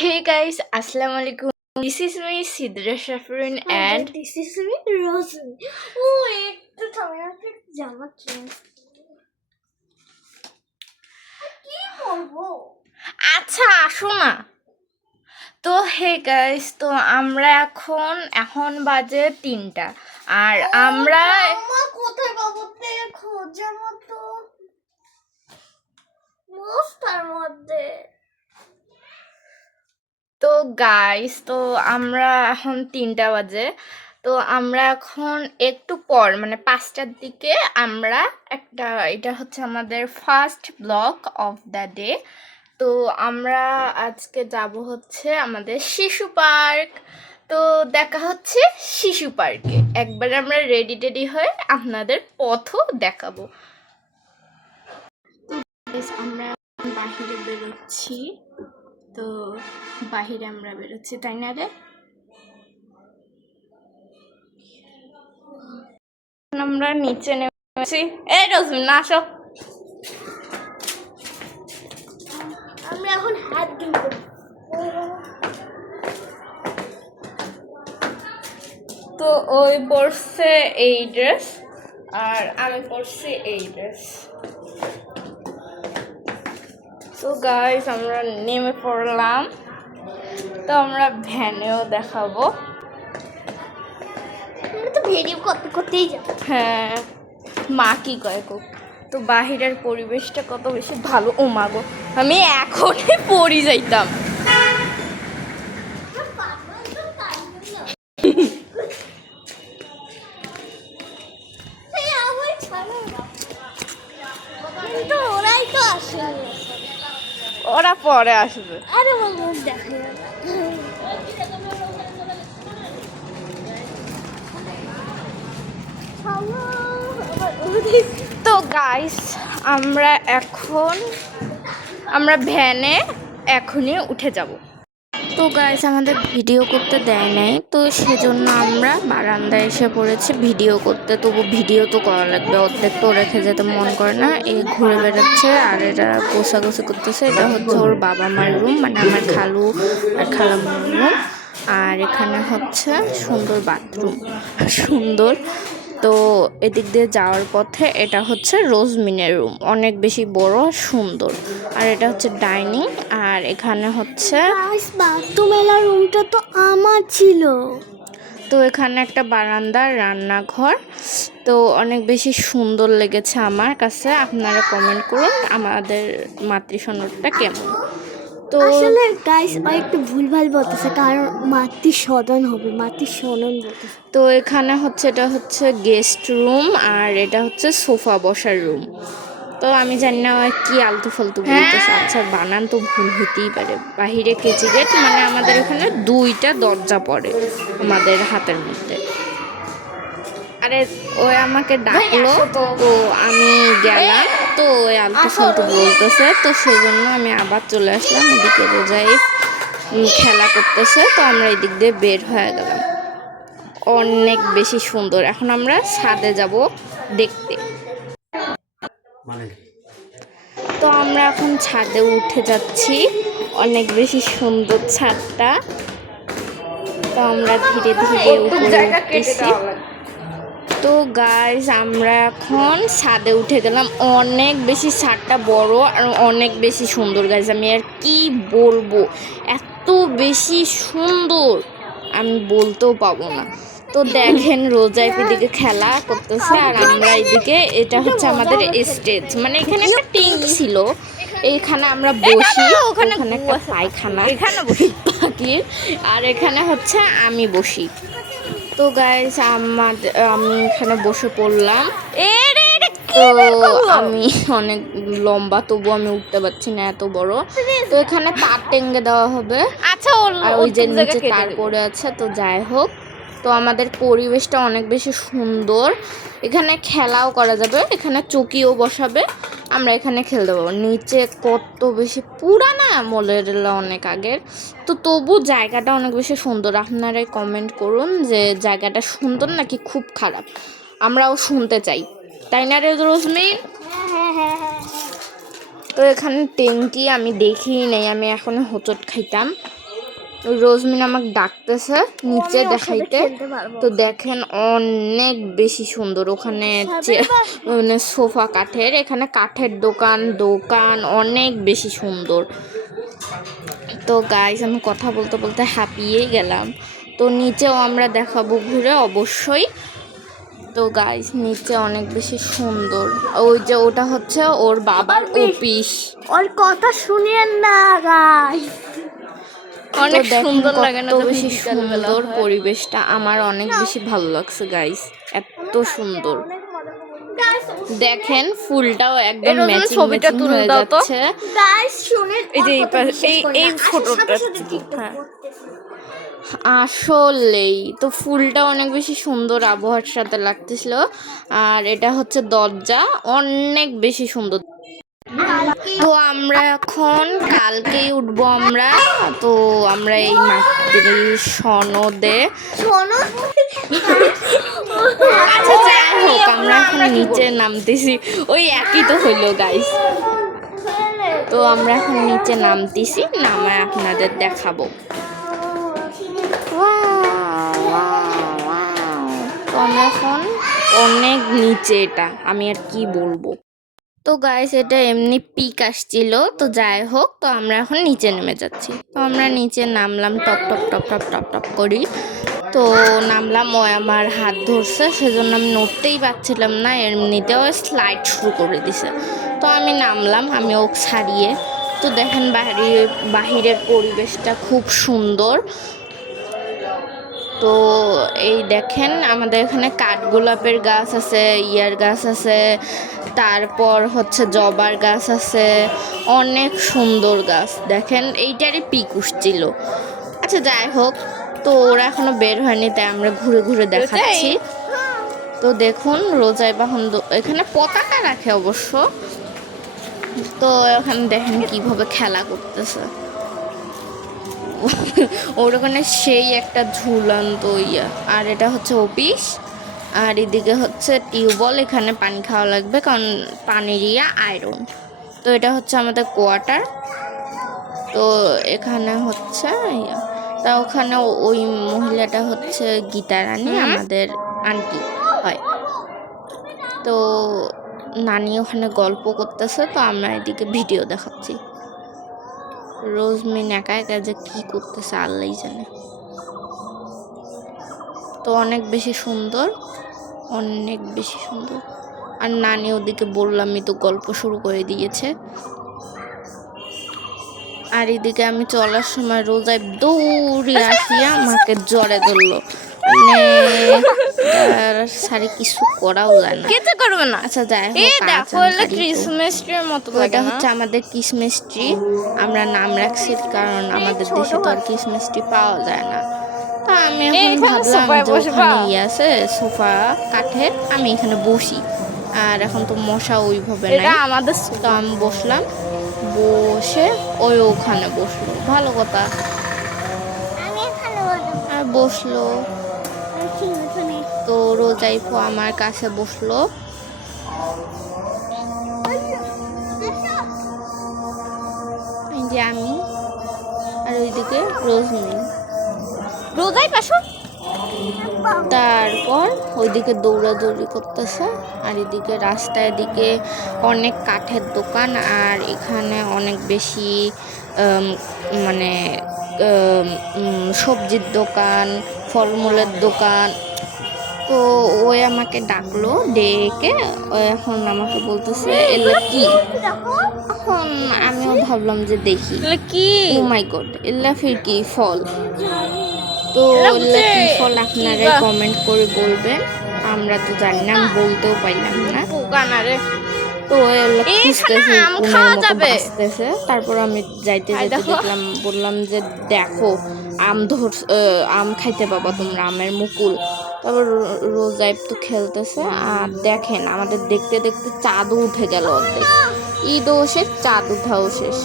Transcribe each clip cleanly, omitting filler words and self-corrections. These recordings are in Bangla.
Hey guys, Assalamualaikum. This is me, Sidra Shafrin, and this is me, Rosie. Oh, একটু থামে জামা চেঞ্জ কি বলবো? আচ্ছা আসো না। তো হে গাইস, তো আমরা এখন বাজে 3টা আর আমরা জামা কোথায় পাবো? খোঁজা মতো বস্তার মধ্যে। তো গাইস, তো আমরা এখন 3টা বাজে। তো আমরা এখন একটু পর মানে 5টার দিকে আমরা এটা হচ্ছে আমাদের first blog of the day. তো আমরা আজকে যাব হচ্ছে আমাদের শিশু পার্ক। তো দেখা হচ্ছে শিশু পার্কে। একবার আমরা রেডি টেডি হয়ে আপনাদের পথও দেখাবো। আমরা বাহিরে বেরোচ্ছি। তো বাহিরে আমরা বেরোচ্ছি, তাই না রে? আমরা নিচে নেমেছি। এই রজনী না আসো। আমরা এখন হাত দিব। তো ওই পরছে এই ড্রেস আর আমি পরছি এই ড্রেস। তো গাইস, আমরা নেমে পড়লাম। তো আমরা ভ্যানেও দেখাবো। আমরা তো ভিডিও করতেই যাব। হ্যাঁ, মা কি কয় কোক। তো বাহিরের পরিবেশটা কত বেশি ভালো। ও মা গো, আমি এখনই পড়ি যাইতাম। ওরাই তো আসে, ওরা পরে আসবে। আরে আমার মুখ দেখা যাবে। তো গাইস, আমরা ভ্যানে এখনই উঠে যাব। তো গাইস, আমাদের ভিডিও করতে দেয় নাই, তো সেজন্য আমরা বারান্দায় এসে পড়েছি ভিডিও করতে। তবু ভিডিও তো করা লাগবে, অর্ধেক তো রেখে যেতে মন করে না। এই ঘুরে বেড়াচ্ছে আর এরা গোছাগুছি করতেছে। এটা হচ্ছে ওর বাবা মার রুম, মানে আমার খালু আর খালাম্মার রুম। আর এখানে হচ্ছে সুন্দর বাথরুম, সুন্দর। তো এদিক দিয়ে যাওয়ার পথে এটা হচ্ছে রোজমিনের রুম, অনেক বেশি বড় সুন্দর। আর এটা হচ্ছে ডাইনিং। আর এখানে হচ্ছে বাথরুমেলা রুমটা তো আমার ছিল। তো এখানে একটা বারান্দা, রান্নাঘর। তো অনেক বেশি সুন্দর লেগেছে আমার কাছে। আপনারা কমেন্ট করুন আমাদের মাতৃসনরটা কেমন। তো আসলে গাইস একটু ভুলভাল বলতেছে, কারণ মাতৃ সদন হবে, মাতৃ সদন বলতেছে। তো এখানে হচ্ছে এটা হচ্ছে গেস্ট রুম আর এটা হচ্ছে সোফা বসার রুম। তো আমি জানি না কি আলতু ফালতু বলতেছে। আচ্ছা, বানান তো ভুল হতেই পারে। বাহিরে কেচি গেট, মানে আমাদের এখানে 2টা দরজা পড়ে আমাদের হাতের মধ্যে। আরে ওই আমাকে ডাকলো, তো আমি গেলাম। তো ওই আলতু ফালতু বলতেছে, তো সেই জন্য আমি আবার চলে আসলাম। এদিকে রোজাই খেলা করতেছে, তো আমরা এদিক দিয়ে বের হয়ে গেলাম। অনেক বেশি সুন্দর। এখন আমরা ছাদে যাব দেখতে। তো আমরা এখন ছাদে উঠে যাচ্ছি। অনেক বেশি সুন্দর ছাদটা। তো আমরা ধীরে ধীরে উপরে উঠতেছি। তো গাইস, আমরা এখন ছাদে উঠে গেলাম। অনেক বেশি ছাদটা বড় আর অনেক বেশি সুন্দর। গাইস, আমি আর কি বলবো, এত বেশি সুন্দর আমি বলতেও পাবো না। তো দেখেন, রোজা এদিকে খেলা করতেছে আর আমরা এদিকে, এটা হচ্ছে আমাদের স্টেজ, মানে এখানে একটা টেন্ট ছিল। এইখানে আমরা বসি, ওখানে একটা পায়খানা পাখির, আর এখানে হচ্ছে আমি বসি। তো গাইস, আমি এখানে বসে পড়লাম। তো আমি অনেক লম্বা, তবু আমি উঠতে পারছি না, এত বড়। তো এখানে তার টেঙ্গে দেওয়া হবে। আচ্ছা, আর ওই যে নিচে তার পড়ে আছে। তো যাই হোক, তো আমাদের পরিবেশটা অনেক বেশি সুন্দর। এখানে খেলাও করা যাবে, এখানে চকিও বসাবে, আমরা এখানে খেলতে পারবো। নিচে কত বেশি পুরানা মলের, অনেক আগের। তো তবু জায়গাটা অনেক বেশি সুন্দর। আপনারাই কমেন্ট করুন যে জায়গাটা সুন্দর নাকি খুব খারাপ, আমরাও শুনতে চাই, তাই না রে রোজমিন? তো এখানে ট্যাঙ্কি আমি দেখিই নাই, আমি এখন হোঁচট খাইতাম। রোজমিন আমাকে ডাকতেছে নিচে দেখাইতে। তো দেখেন অনেক বেশি সুন্দর ওখানে মানে সোফা কাঠের, এখানে কাঠের দোকান অনেক বেশি সুন্দর। তো গাইস আমি কথা বলতে বলতে হাঁপিয়েই গেলাম। তো নিচেও আমরা দেখাবো ঘুরে অবশ্যই। তো গাইস নিচে অনেক বেশি সুন্দর, ওই যে ওটা হচ্ছে ওর বাবার অফিস। ওর কথা শুনিয়েন না গাইস, অনেক সুন্দর লাগে না? তো বেশি সুন্দর পরিবেশটা, আমার অনেক বেশি ভালো লাগছে গাইস, এত সুন্দর। দেখেন ফুলটাও একদম ম্যাচিং ম্যাচিং হয়ে যাচ্ছে। গাইস শুনেন, এই যে এই ফটোটা আসলেই তো ফুলটা অনেক বেশি সুন্দর আবহাওয়ার সাথে লাগতেছিল। আর এটা হচ্ছে দরজা, অনেক বেশি সুন্দর। তো আমরা এখন কালকেই উঠবো আমরা। তো আমরা এই মাটির সনদে আচ্ছা যাই হোক আমরা এখন নিচে নামতেছি, ওই একই তো হইলো গাইস। তো আমরা এখন নিচে নামতেছি, নামায় আপনাদের দেখাবো। তো আমরা এখন অনেক নিচে, এটা আমি আর কি বলবো। তো গাইস এটা এমনি পিক আসছিল, তো যাই হোক তো আমরা এখন নিচে নেমে যাচ্ছি। তো আমরা নিচে নামলাম top top top top top top করি। তো নামলাম, ও আমার হাত ধরছে, সেজন্য আমি নড়তেই পারছিলাম না, এমনিতেও স্লাইড শুরু করে দিছে। তো আমি নামলাম, আমি ওকে ছাড়িয়ে। তো দেখেন বাহিরের পরিবেশটা খুব সুন্দর। তো এই দেখেন আমাদের এখানে কাঠগোলাপের গাছ আছে, ইয়ার গাছ আছে, তারপর হচ্ছে জবার গাছ আছে, অনেক সুন্দর গাছ। দেখেন এইটারই পিক উঠছিল। আচ্ছা যাই হোক, তো ওরা এখনো বের হয়নি, তাই আমরা ঘুরে ঘুরে দেখাচ্ছি। তো দেখুন রোজাই বাহন এখানে পতাকা রাখে অবশ্য। তো এখানে দেখেন কিভাবে খেলা করতেছে ওর ওখানে, সেই একটা ঝুলন্ত ইয়া। আর এটা হচ্ছে অফিস, আর এদিকে হচ্ছে টিউবওয়েল, এখানে পানি খাওয়া লাগবে কারণ পানির ইয়া আয়রন। তো এটা হচ্ছে আমাদের কোয়ার্টার। তো এখানে হচ্ছে ইয়া, তা ওখানে ওই মহিলাটা হচ্ছে গীতা রানী, আমাদের আন্টি হয়। তো নানি ওখানে গল্প করতেছে, তো আমরা এদিকে ভিডিও দেখাচ্ছি। রোজমিন একা একা যে কী করতেছে আল্লাহই জানে। তো অনেক বেশি সুন্দর, অনেক বেশি সুন্দর। আর নানি ওদিকে বললামই তো গল্প শুরু করে দিয়েছে। আর এদিকে আমি চলার সময় রোজায় দৌড়ে আসিয়া আমাকে জ্বরে ধরলো, শাড়ি কিছু করাও যায় না, কিছু করবে না। আচ্ছা যাই হোক, ক্রিসমাস ট্রির মতো এটা হচ্ছে আমাদের ক্রিসমাস ট্রি, আমরা নাম রাখছি কারণ আমাদের দেশে তো আর ক্রিসমাস ট্রি পাওয়া যায় না। তা আমি এখন ভাবলাম যে ওখানে ইয়ে আছে সোফা কাঠের, আমি এখানে বসি। আর এখন তো মশা ওইভাবে নাই, আমাদের তো আমি বসলাম, বসে ওই ওখানে বসলো, ভালো কথা। আর বসলো, তো রোজাইফো আমার কাছে বসলো। এই যে আমি, আর ওইদিকে রোজমিন, রোজাই পাশো। তারপর ওইদিকে দৌড়াদৌড়ি করতেছে, আর এদিকে রাস্তায় এদিকে অনেক কাঠের দোকান, আর এখানে অনেক বেশি মানে সবজির দোকান, ফলমূলের দোকান। তো ওই আমাকে ডাকলো, ডেকে এখন আমাকে বলতেছে এলে কি। এখন আমিও ভাবলাম যে দেখি কি, ও মাই গড এল্লা ফির কি ফল। তো এল্লা কি ফল আপনারা কমেন্ট করে বলবেন, আমরা তো জানি না, আমি বলতেও পারলাম না। তো খুঁজতেছে, তারপর আমি যাইতে যাইতে দেখলাম, বললাম যে দেখো আম খাইতে পাবা তোমরা, আমের মুকুল। তারপর রোজাইব তো খেলতেছে, আর দেখেন আমাদের দেখতে দেখতে চাঁদও উঠে গেল অর্ধেক, ঈদও শেষ, চাঁদ উঠাও শেষ।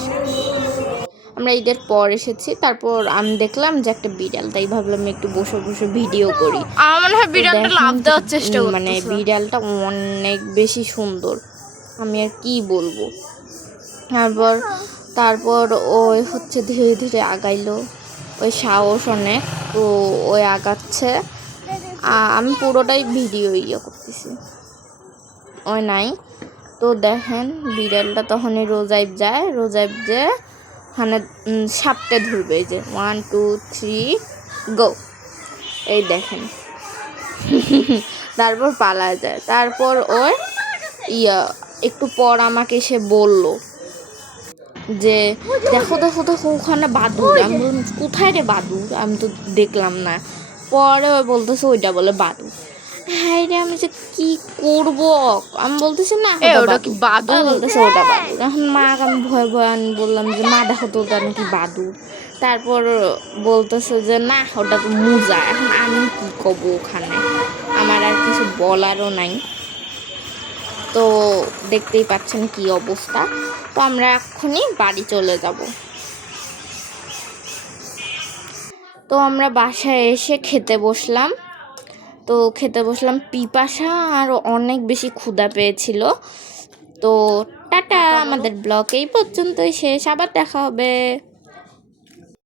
আমরা ঈদের পর এসেছি, তারপর আমি দেখলাম যে একটা বিড়াল, তাই ভাবলাম একটু বসে বসে ভিডিও করি। আমার মনে হয় বিড়ালটা লাফ দেওয়ার চেষ্টা করছে, মানে বিড়ালটা অনেক বেশি সুন্দর, আমি আর কি বলবো। তারপর ও হচ্ছে ধীরে ধীরে আগাইলো, ওই সাহস অনেক, তো ওই আগাচ্ছে। আমি পুরোটাই ভিডিও করতেছি, ওই নাই। তো দেখেন বিড়ালটা তখনই রোজাইব যায়, রোজাইব যে মানে সাপটে ধরবে, এই যে 1 2 3 গো, এই দেখেন। তারপর পালায় যায়। তারপর ওই একটু পর আমাকে এসে বলল যে দেখো দেখো দেখো ওখানে বাদুর। আমি বললাম কোথায় রে বাদুর, আমি তো দেখলাম না। পরে ওই বলতেছে ওইটা বলে বাদুর। হ্যাঁ রে, আমি যে কি করব, আমি বলতেছি না ওটা কি বাদুর, বলতেছে ওটা বাদুর। এখন মা আমি ভয় ভয় আমি বললাম যে মা দেখো তো ওটা নাকি বাদুর। তারপর বলতেছে যে না ওটা তো মুজা। এখন আমি কি কব, ওখানে আমার আর কিছু বলারও নাই। তো দেখতেই পাচ্ছেন কি অবস্থা। তো আমরা এক্ষুনি বাড়ি চলে যাব। তো আমরা বাসায় এসে খেতে বসলাম। পিপাসা আর অনেক বেশি ক্ষুধা পেয়েছিল। তো টাটা, আমাদের ব্লগ এই পর্যন্তই শেষ, আবার দেখা হবে।